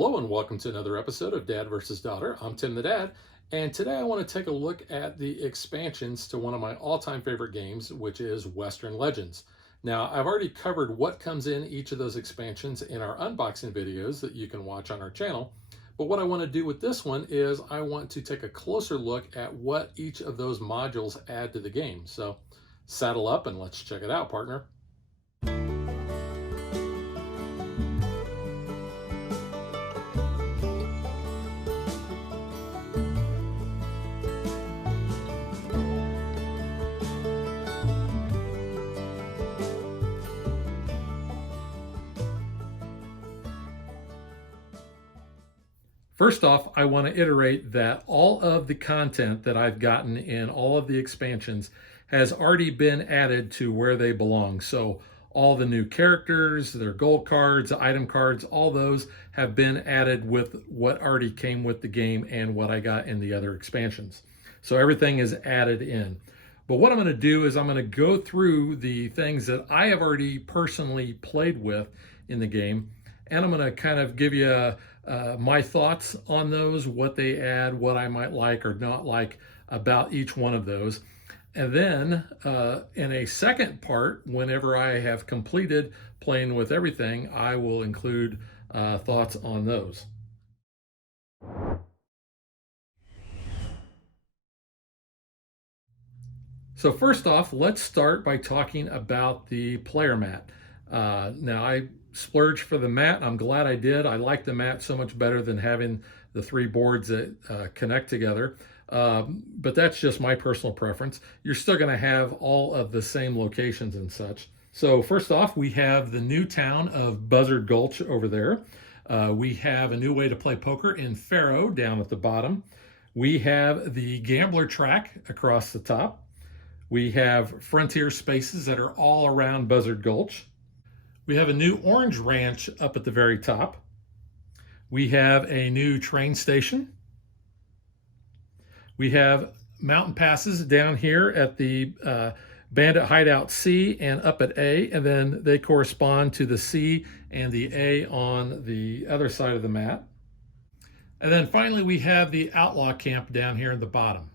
Hello and welcome to another episode of Dad versus Daughter. I'm Tim the Dad, and today I want to take a look at the expansions to one of my all-time favorite games, which is Western Legends. Now, I've already covered what comes in each of those expansions in our unboxing videos that you can watch on our channel, but what I want to do with this one is I want to take a closer look at what each of those modules add to the game. So saddle up and let's check it out, partner. First off, I want to iterate that all of the content that I've gotten in all of the expansions has already been added to where they belong. So all the new characters, their gold cards, item cards, all those have been added with what already came with the game and what I got in the other expansions. So everything is added in. But what I'm going to do is I'm going to go through the things that I have already personally played with in the game, and I'm going to kind of give you my thoughts on those, what they add, what I might like or not like about each one of those. And then in a second part, whenever I have completed playing with everything, I will include thoughts on those. So first off, let's start by talking about the player mat. Now I splurged for the mat. I'm glad I did. I like the mat so much better than having the three boards that connect together. But that's just my personal preference. You're still going to have all of the same locations and such. So first off, we have the new town of Buzzard Gulch over there. We have a new way to play poker in Pharaoh down at the bottom. We have the gambler track across the top. We have frontier spaces that are all around Buzzard Gulch. We have a new orange ranch up at the very top. We have a new train station. We have mountain passes down here at the Bandit Hideout C and up at A, and then they correspond to the C and the A on the other side of the map. And then finally, we have the Outlaw Camp down here in the bottom.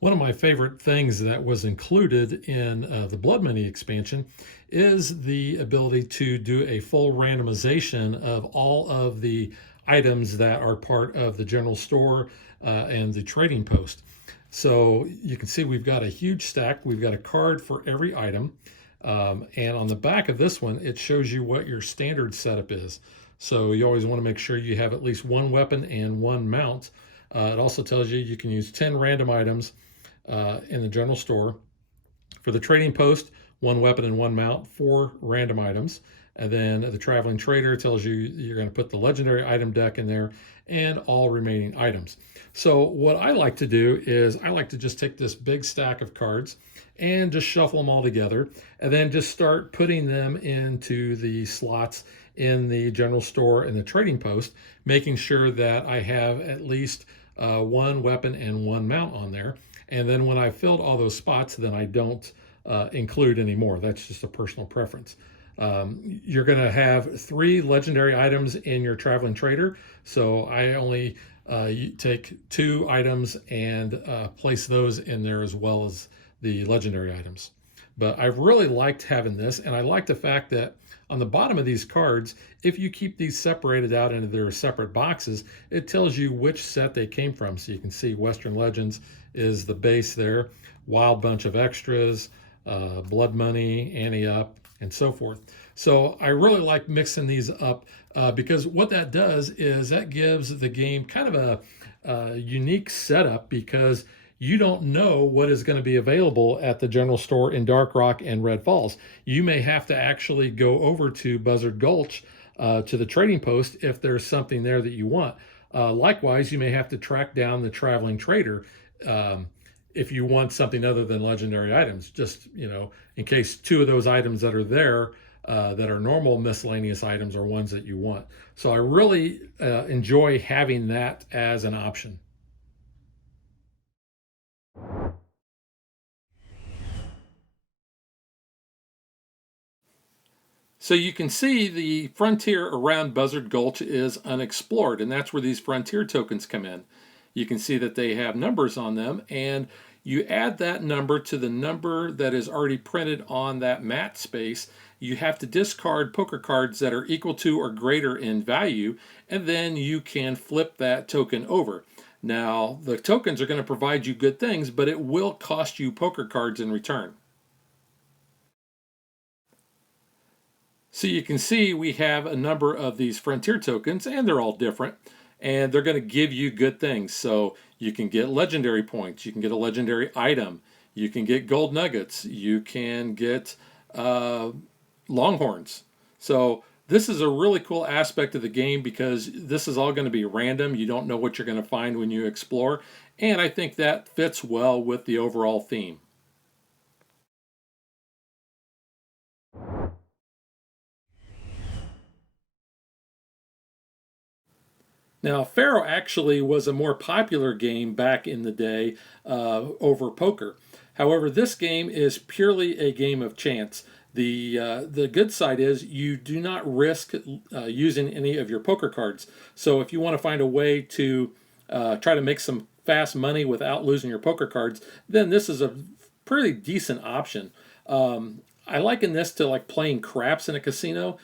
One of my favorite things that was included in the Blood Money expansion is the ability to do a full randomization of all of the items that are part of the general store and the trading post. So you can see we've got a huge stack. We've got a card for every item. And on the back of this one, it shows you what your standard setup is. So you always want to make sure you have at least one weapon and one mount. It also tells you you can use 10 random items in the general store. For the trading post, one weapon and one mount, 4 random items. And then the traveling trader tells you you're going to put the legendary item deck in there and all remaining items. So what I like to do is I like to just take this big stack of cards and just shuffle them all together and then just start putting them into the slots in the general store and the trading post, making sure that I have at least one weapon and one mount on there. And then when I've filled all those spots, then I don't include any more. That's just a personal preference. You're going to have 3 legendary items in your traveling trader. So I only take 2 items and place those in there as well as the legendary items. But I've really liked having this, and I like the fact that on the bottom of these cards, if you keep these separated out into their separate boxes, it tells you which set they came from. So you can see Western Legends is the base there, Wild Bunch of Extras, Blood Money, Ante-Up, and so forth. So I really like mixing these up because what that does is that gives the game kind of a unique setup, because you don't know what is going to be available at the general store in Dark Rock and Red Falls. You may have to actually go over to Buzzard Gulch to the trading post if there's something there that you want. Likewise, you may have to track down the traveling trader if you want something other than legendary items, just, in case 2 of those items that are there that are normal miscellaneous items are ones that you want. So I really enjoy having that as an option. So you can see the frontier around Buzzard Gulch is unexplored, and that's where these frontier tokens come in. You can see that they have numbers on them, and you add that number to the number that is already printed on that mat space. You have to discard poker cards that are equal to or greater in value, and then you can flip that token over. Now, the tokens are going to provide you good things, but it will cost you poker cards in return. So you can see we have a number of these frontier tokens, and they're all different, and they're going to give you good things. So you can get legendary points, you can get a legendary item, you can get gold nuggets, you can get longhorns. So this is a really cool aspect of the game because this is all going to be random. You don't know what you're going to find when you explore, and I think that fits well with the overall theme. Now, Pharaoh actually was a more popular game back in the day over poker. However, this game is purely a game of chance. The good side is you do not risk using any of your poker cards. So if you want to find a way to try to make some fast money without losing your poker cards, then this is a pretty decent option. I liken this to like playing craps in a casino.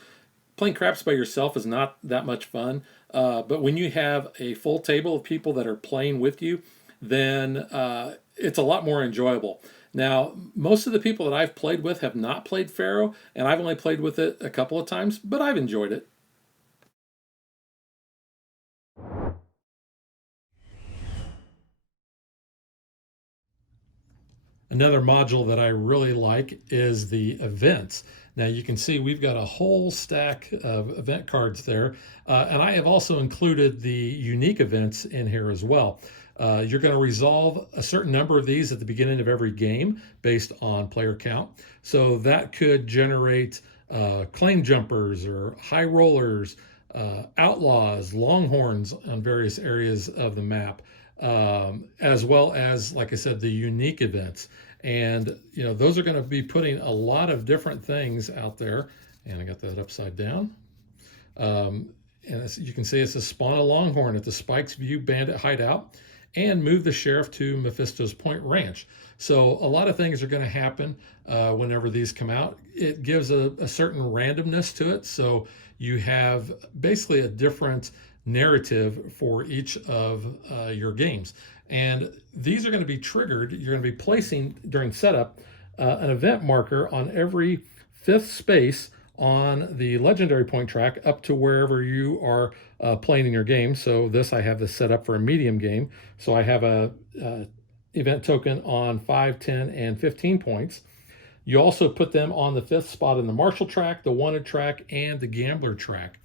Playing craps by yourself is not that much fun, but when you have a full table of people that are playing with you, then it's a lot more enjoyable. Now, most of the people that I've played with have not played Pharaoh, and I've only played with it a couple of times, but I've enjoyed it. Another module that I really like is the events. Now you can see we've got a whole stack of event cards there, and I have also included the unique events in here as well. You're going to resolve a certain number of these at the beginning of every game based on player count. So that could generate claim jumpers or high rollers, outlaws, longhorns on various areas of the map, as well as, like I said, the unique events. And those are going to be putting a lot of different things out there. And I got that upside down. And as you can see, it says spawn a longhorn at the Spikes View Bandit hideout and move the sheriff to Mephisto's Point Ranch. So a lot of things are going to happen whenever these come out. It gives a certain randomness to it. So you have basically a different narrative for each of your games. And these are going to be triggered. You're going to be placing during setup an event marker on every fifth space on the legendary point track up to wherever you are playing in your game. So this, I have this set up for a medium game. So I have a event token on 5, 10, and 15 points. You also put them on the fifth spot in the marshal track, the wanted track, and the gambler track.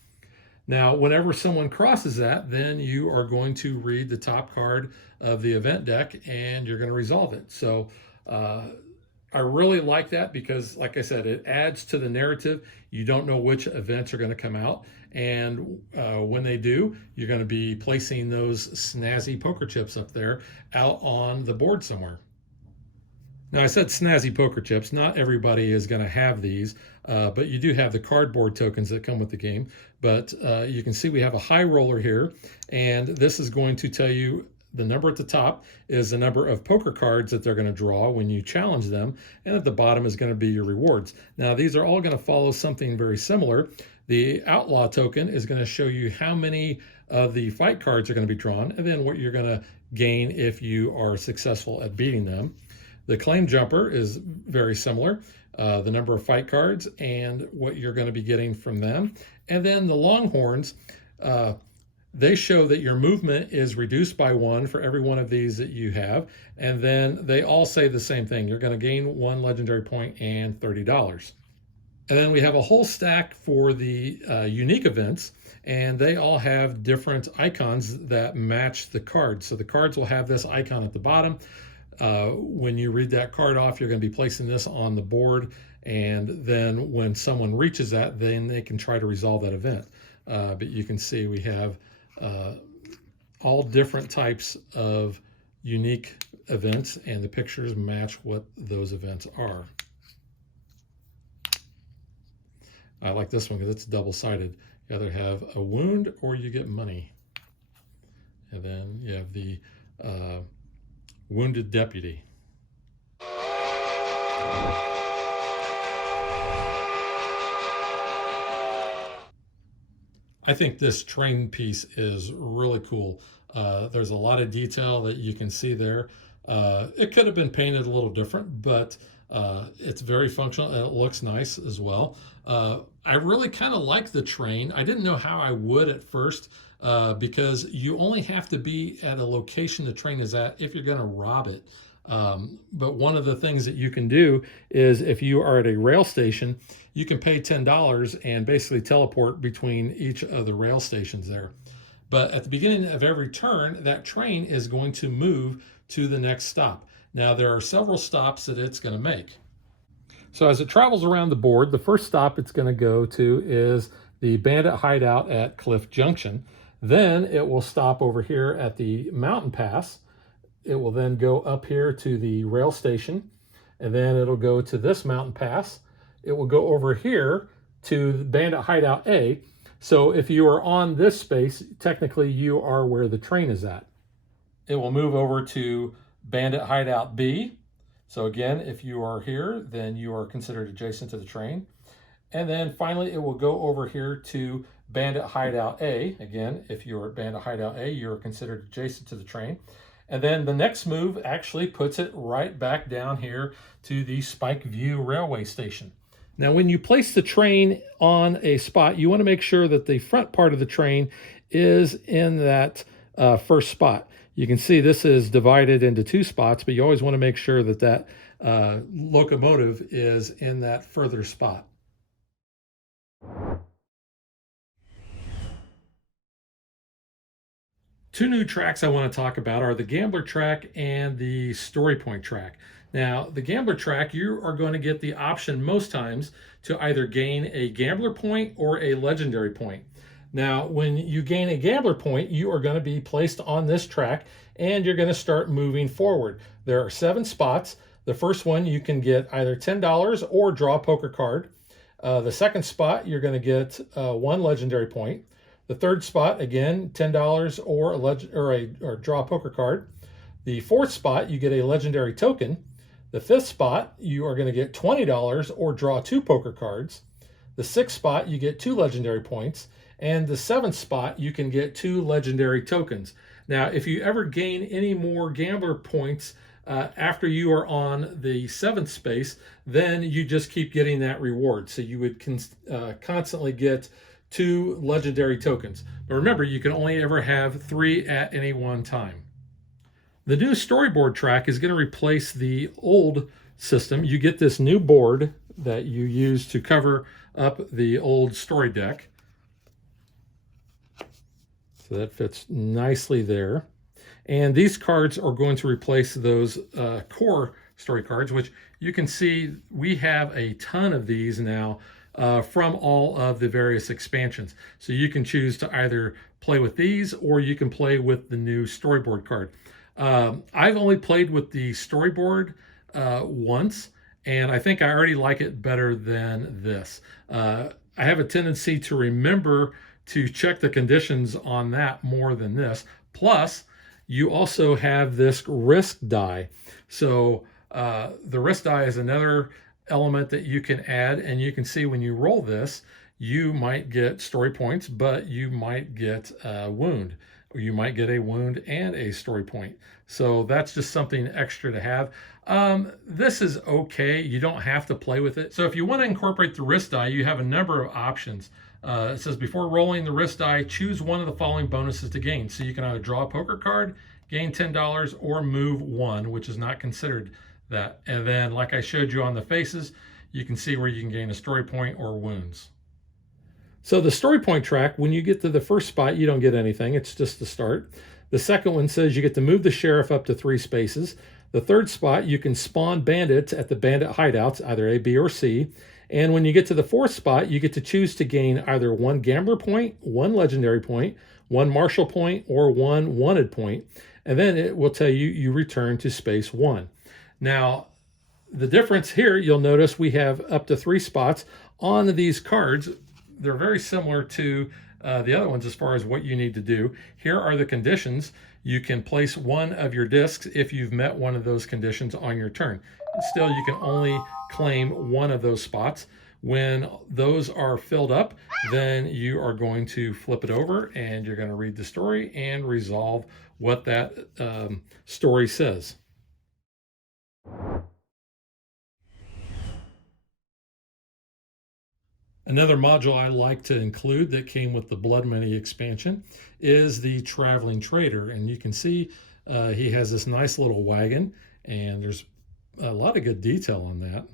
Now, whenever someone crosses that, then you are going to read the top card of the event deck and you're going to resolve it. So I really like that because, like I said, it adds to the narrative. You don't know which events are going to come out. And when they do, you're going to be placing those snazzy poker chips up there out on the board somewhere. Now, I said snazzy poker chips. Not everybody is going to have these, but you do have the cardboard tokens that come with the game. But you can see we have a high roller here, and this is going to tell you the number at the top is the number of poker cards that they're going to draw when you challenge them, and at the bottom is going to be your rewards. Now, these are all going to follow something very similar. The outlaw token is going to show you how many of the fight cards are going to be drawn, and then what you're going to gain if you are successful at beating them. The claim jumper is very similar, the number of fight cards and what you're going to be getting from them. And then the longhorns, they show that your movement is reduced by 1 for every one of these that you have. And then they all say the same thing. You're going to gain 1 legendary point and $30. And then we have a whole stack for the unique events, and they all have different icons that match the cards. So the cards will have this icon at the bottom. When you read that card off, you're going to be placing this on the board, and then when someone reaches that, then they can try to resolve that event. But you can see we have all different types of unique events, and the pictures match what those events are. I like this one because it's double-sided. You either have a wound or you get money. And then you have the wounded deputy. I think this train piece is really cool. There's a lot of detail that you can see there. It could have been painted a little different, but it's very functional and it looks nice as well. I really kind of like the train. I didn't know how I would at first because you only have to be at a location the train is at if you're going to rob it. But one of the things that you can do is if you are at a rail station, you can pay $10 and basically teleport between each of the rail stations there. But at the beginning of every turn, that train is going to move to the next stop. Now, there are several stops that it's going to make. So as it travels around the board, the first stop it's going to go to is the bandit hideout at Cliff Junction. Then it will stop over here at the mountain pass. It will then go up here to the rail station, and then it'll go to this mountain pass. It will go over here to Bandit Hideout A. So if you are on this space, technically you are where the train is at. It will move over to Bandit Hideout B. So again, if you are here, then you are considered adjacent to the train. And then finally, it will go over here to Bandit Hideout A. Again, if you're at Bandit Hideout A, you're considered adjacent to the train. And then the next move actually puts it right back down here to the Spike View Railway Station. Now, when you place the train on a spot, you want to make sure that the front part of the train is in that first spot. You can see this is divided into two spots, but you always want to make sure that that locomotive is in that further spot. Two new tracks I want to talk about are the Gambler track and the Story Point track. Now, the Gambler track, you are going to get the option most times to either gain a Gambler point or a Legendary point. Now, when you gain a Gambler point, you are going to be placed on this track and you're going to start moving forward. There are 7 spots. The first one, you can get either $10 or draw a poker card. The second spot, you're going to get 1 Legendary point. The third spot, again, $10 or draw a poker card. The fourth spot, you get a Legendary token. The fifth spot, you are going to get $20 or draw 2 poker cards. The sixth spot, you get 2 Legendary points. And the seventh spot, you can get 2 Legendary tokens. Now, if you ever gain any more Gambler points after you are on the 7th space, then you just keep getting that reward. So you would constantly get 2 Legendary tokens. But remember, you can only ever have 3 at any one time. The new Storyboard track is going to replace the old system. You get this new board that you use to cover up the old story deck. So that fits nicely there. And these cards are going to replace those core story cards, which you can see we have a ton of these now from all of the various expansions. So you can choose to either play with these or you can play with the new Storyboard card. I've only played with the Storyboard once, and I think I already like it better than this. I have a tendency to remember to check the conditions on that more than this. Plus, you also have this risk die. So the risk die is another element that you can add, and you can see when you roll this, you might get story points, but you might get a wound. Or you might get a wound and a story point. So that's just something extra to have. This is okay. You don't have to play with it. So if you want to incorporate the risk die, you have a number of options. It says before rolling the risk die, choose one of the following bonuses to gain. So you can either draw a poker card, gain $10, or move 1, which is not considered that. And then, like I showed you on the faces, you can see where you can gain a story point or wounds. So the story point track, when you get to the first spot, you don't get anything. It's just the start. The second one says you get to move the sheriff up to 3 spaces. The third spot, you can spawn bandits at the bandit hideouts, either A, B, or C. And when you get to the fourth spot, you get to choose to gain either 1 Gambler point, 1 Legendary point, 1 Marshal point, or 1 Wanted point. And then it will tell you you return to space 1. Now, the difference here, you'll notice we have up to 3 spots. on these cards, they're very similar to the other ones as far as what you need to do. Here are the conditions. You can place one of your discs if you've met one of those conditions on your turn. Still, you can only claim one of those spots. When those are filled up, then you are going to flip it over and you're going to read the story and resolve what that story says. Another module I like to include that came with the Blood Money expansion is the Traveling Trader. And you can see he has this nice little wagon, and there's a lot of good detail on that.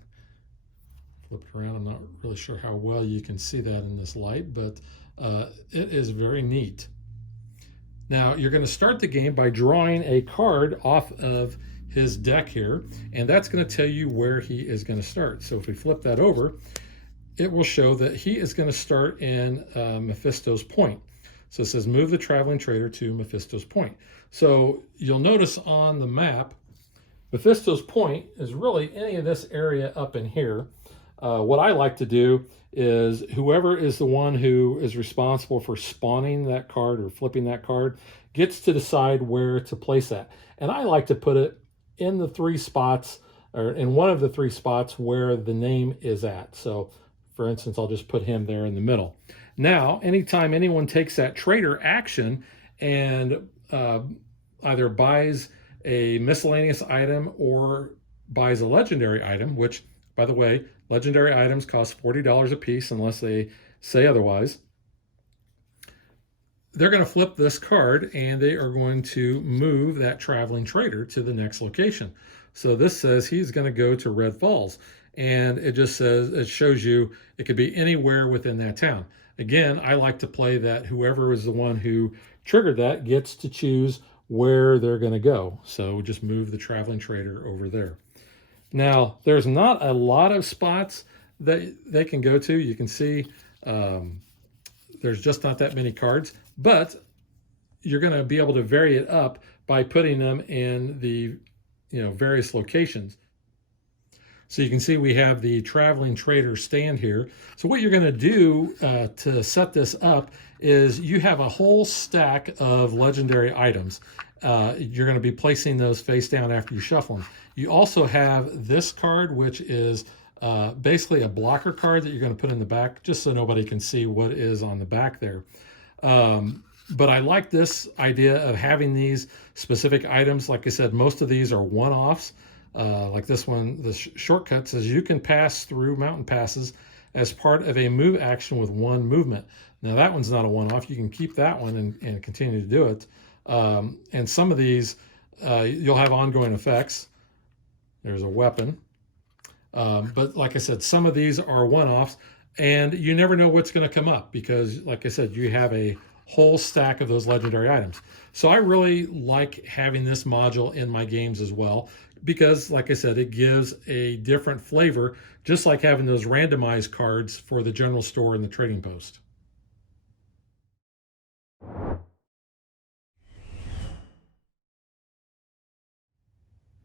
Flip it around. I'm not really sure how well you can see that in this light, but it is very neat. Now, you're going to start the game by drawing a card off of his deck here, and that's going to tell you where he is going to start. So if we flip that over, it will show that he is going to start in Mephisto's Point. So it says move the Traveling Trader to Mephisto's Point. So you'll notice on the map, Mephisto's Point is really any of this area up in here. What I like to do is whoever is the one who is responsible for spawning that card or flipping that card gets to decide where to place that. And I like to put it in the 3 spots, or in one of the 3 spots where the name is at. So for instance, I'll just put him there in the middle. Now, anytime anyone takes that trader action and either buys a miscellaneous item or buys a legendary item, which, by the way, legendary items cost $40 a piece unless they say otherwise, they're going to flip this card and they are going to move that Traveling Trader to the next location. So this says he's going to go to Red Falls. And it just says, it shows you it could be anywhere within that town. Again, I like to play that whoever is the one who triggered that gets to choose where they're going to go. So just move the Traveling Trader over there. Now, there's not a lot of spots that they can go to. You can see there's just not that many cards, but you're going to be able to vary it up by putting them in the various locations. So you can see we have the Traveling Trader stand here. So what you're going to do to set this up is you have a whole stack of legendary items. You're going to be placing those face down after you shuffle them. You also have this card, which is basically a blocker card that you're going to put in the back, just so nobody can see what is on the back there. But I like this idea of having these specific items. Like I said, most of these are one-offs. Like this one, the shortcut says you can pass through mountain passes as part of a move action with 1 movement. Now that one's not a one-off. You can keep that one and continue to do it. And some of these, you'll have ongoing effects. There's a weapon. But like I said, some of these are one-offs, and you never know what's going to come up because, like I said, you have a whole stack of those legendary items. So I really like having this module in my games as well, because like I said, it gives a different flavor, just like having those randomized cards for the general store and the trading post.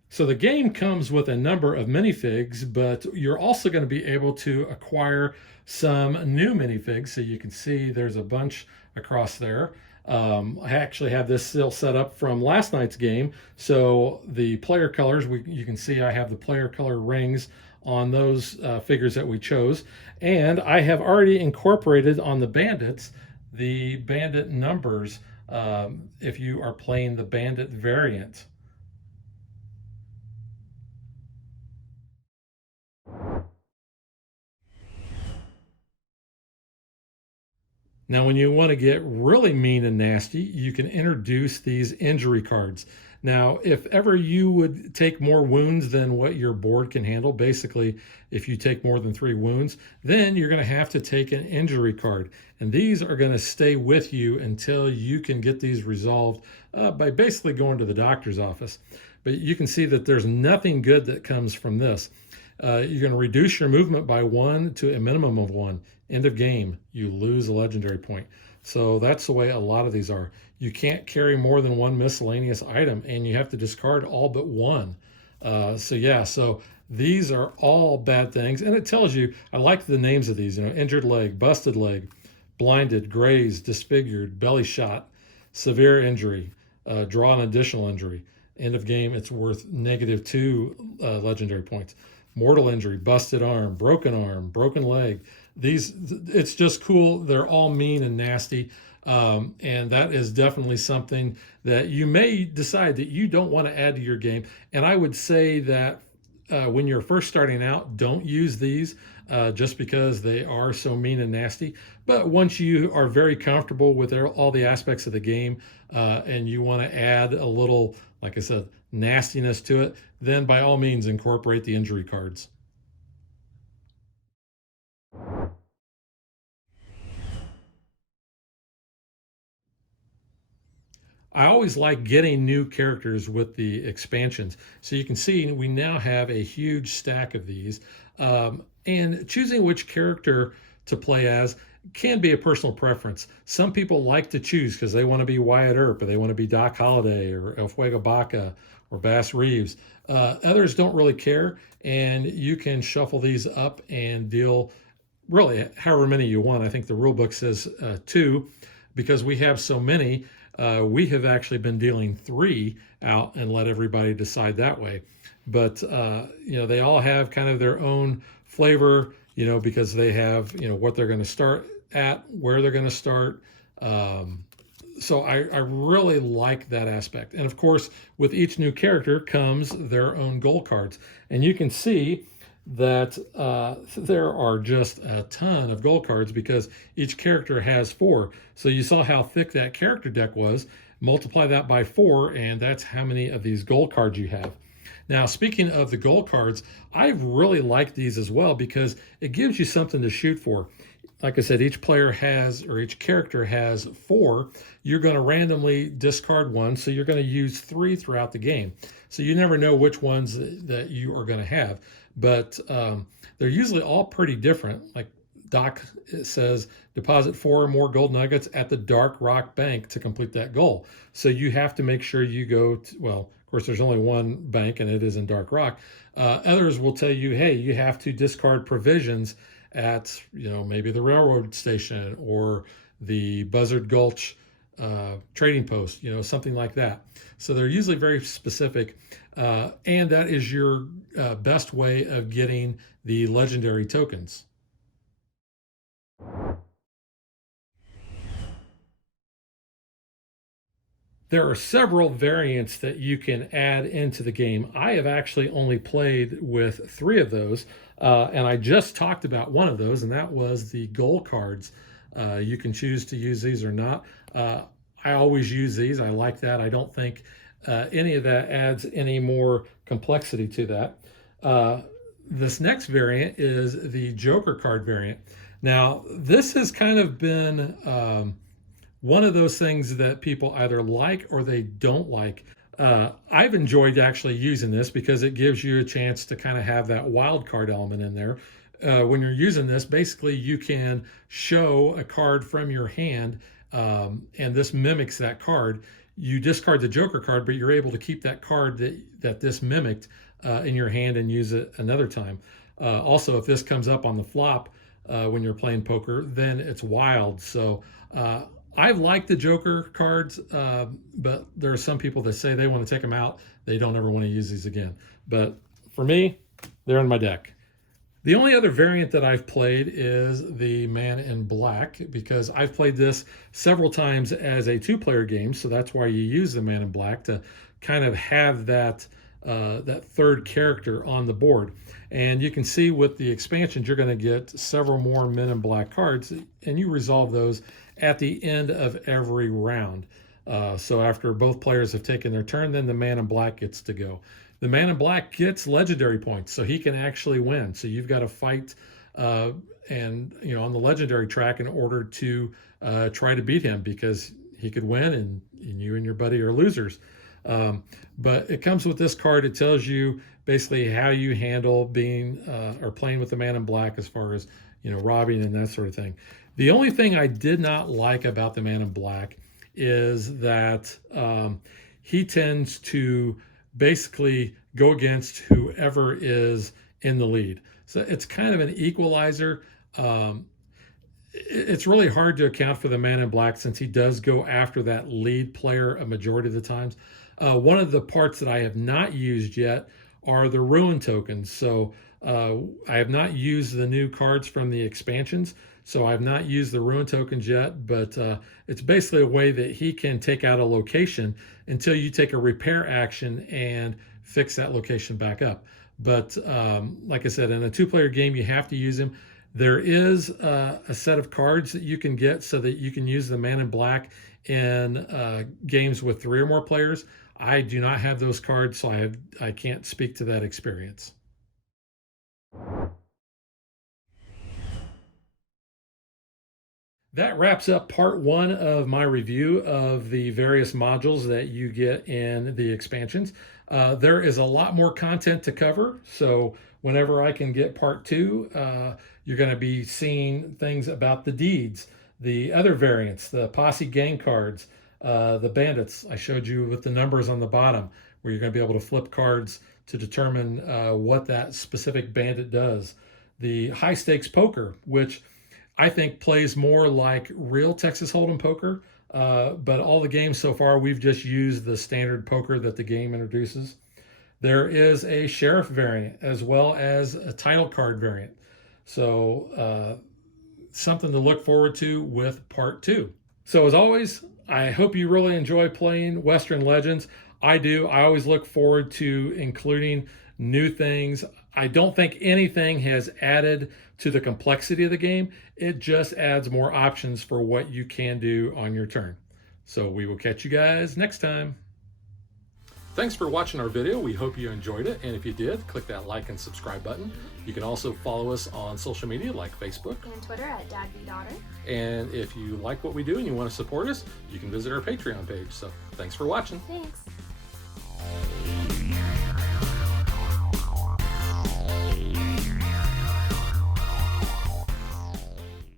So the game comes with a number of minifigs, but you're also going to be able to acquire some new minifigs. So you can see there's a bunch across there. I actually have this still set up from last night's game. So the player colors, you can see I have the player color rings on those figures that we chose. And I have already incorporated on the bandits, the bandit numbers, if you are playing the bandit variant. Now, when you want to get really mean and nasty, you can introduce these injury cards. Now, if ever you would take more wounds than what your board can handle, basically, if you take more than 3 wounds, then you're going to have to take an injury card. And these are going to stay with you until you can get these resolved by basically going to the doctor's office. But you can see that there's nothing good that comes from this. You're going to reduce your movement by 1 to a minimum of 1. End of game, you lose a legendary point. So that's the way a lot of these are. You can't carry more than 1 miscellaneous item, and you have to discard all but 1. So yeah, so these are all bad things, and it tells you. I like the names of these. Injured leg, busted leg, blinded, grazed, disfigured, belly shot, severe injury, draw an additional injury. End of game, it's worth -2 legendary points. Mortal injury, busted arm, broken leg. These, it's just cool. They're all mean and nasty. And that is definitely something that you may decide that you don't want to add to your game. And I would say that when you're first starting out, don't use these just because they are so mean and nasty. But once you are very comfortable with all the aspects of the game and you want to add a little, like I said, nastiness to it, then by all means incorporate the injury cards. I always like getting new characters with the expansions. So you can see we now have a huge stack of these. And choosing which character to play as can be a personal preference. Some people like to choose because they want to be Wyatt Earp, or they want to be Doc Holliday, or El Fuego Baca, or Bass Reeves. Others don't really care, and you can shuffle these up and deal really however many you want. I think the rule book says two. Because we have so many, we have actually been dealing three out and let everybody decide that way. But they all have kind of their own flavor, because they have what they're going to start at, where they're going to start. So I really like that aspect. And of course, with each new character comes their own goal cards, and you can see that there are just a ton of gold cards because each character has 4. So you saw how thick that character deck was. Multiply that by 4, and that's how many of these gold cards you have. Now, speaking of the gold cards, I really like these as well because it gives you something to shoot for. Like I said, each player has, or each character has 4. You're going to randomly discard one, so you're going to use 3 throughout the game. So you never know which ones that you are going to have. But they're usually all pretty different. Like Doc says, deposit 4 or more gold nuggets at the Dark Rock Bank to complete that goal. So you have to make sure you go to, well, of course, there's only one bank, and it is in Dark Rock. Others will tell you, hey, you have to discard provisions at, maybe the railroad station or the Buzzard Gulch trading post, something like that. So they're usually very specific, and that is your best way of getting the legendary tokens. There are several variants that you can add into the game. I have actually only played with 3 of those, and I just talked about one of those, and that was the goal cards. You can choose to use these or not. I always use these. I like that. I don't think any of that adds any more complexity to that. This next variant is the Joker card variant. Now, this has kind of been one of those things that people either like or they don't like. I've enjoyed actually using this because it gives you a chance to kind of have that wild card element in there. When you're using this, basically you can show a card from your hand, and this mimics that card. You discard the Joker card, but you're able to keep that card that this mimicked in your hand and use it another time. Also, if this comes up on the flop when you're playing poker, then it's wild. So I like the Joker cards, but there are some people that say they want to take them out. They don't ever want to use these again. But for me, they're in my deck. The only other variant that I've played is the Man in Black, because I've played this several times as a 2-player game, so that's why you use the Man in Black, to kind of have that third character on the board. And you can see with the expansions, you're going to get several more Men in Black cards, and you resolve those at the end of every round. So after both players have taken their turn, then the Man in Black gets to go. The Man in Black gets legendary points, so he can actually win. So you've got to fight and on the legendary track in order to try to beat him, because he could win and you and your buddy are losers. But it comes with this card. It tells you basically how you handle being or playing with the Man in Black as far as robbing and that sort of thing. The only thing I did not like about the Man in Black is that he tends to basically go against whoever is in the lead. So it's kind of an equalizer. It's really hard to account for the man in black since he does go after that lead player a majority of the times. One of the parts that I have not used yet are the ruin tokens. So I have not used the new cards from the expansions. So I've not used the ruin tokens yet, but it's basically a way that he can take out a location until you take a repair action and fix that location back up. But like I said, in a two-player game, you have to use him. There is a set of cards that you can get so that you can use the man in black in games with 3 or more players. I do not have those cards, so I can't speak to that experience. That wraps up part 1 of my review of the various modules that you get in the expansions. There is a lot more content to cover, so whenever I can get part 2, you're going to be seeing things about the deeds, the other variants, the posse gang cards, the bandits I showed you with the numbers on the bottom, where you're going to be able to flip cards to determine what that specific bandit does. The high stakes poker, which I think plays more like real Texas Hold'em poker, but all the games so far, we've just used the standard poker that the game introduces. There is a sheriff variant as well as a title card variant. So something to look forward to with part 2. So as always, I hope you really enjoy playing Western Legends. I do. I always look forward to including new things. I don't think anything has added to the complexity of the game. It just adds more options for what you can do on your turn. So we will catch you guys next time. Thanks for watching our video. We hope you enjoyed it. And if you did, click that like and subscribe button. You can also follow us on social media like Facebook and Twitter at DadBeDaughter. And if you like what we do and you want to support us, you can visit our Patreon page. So thanks for watching. Thanks.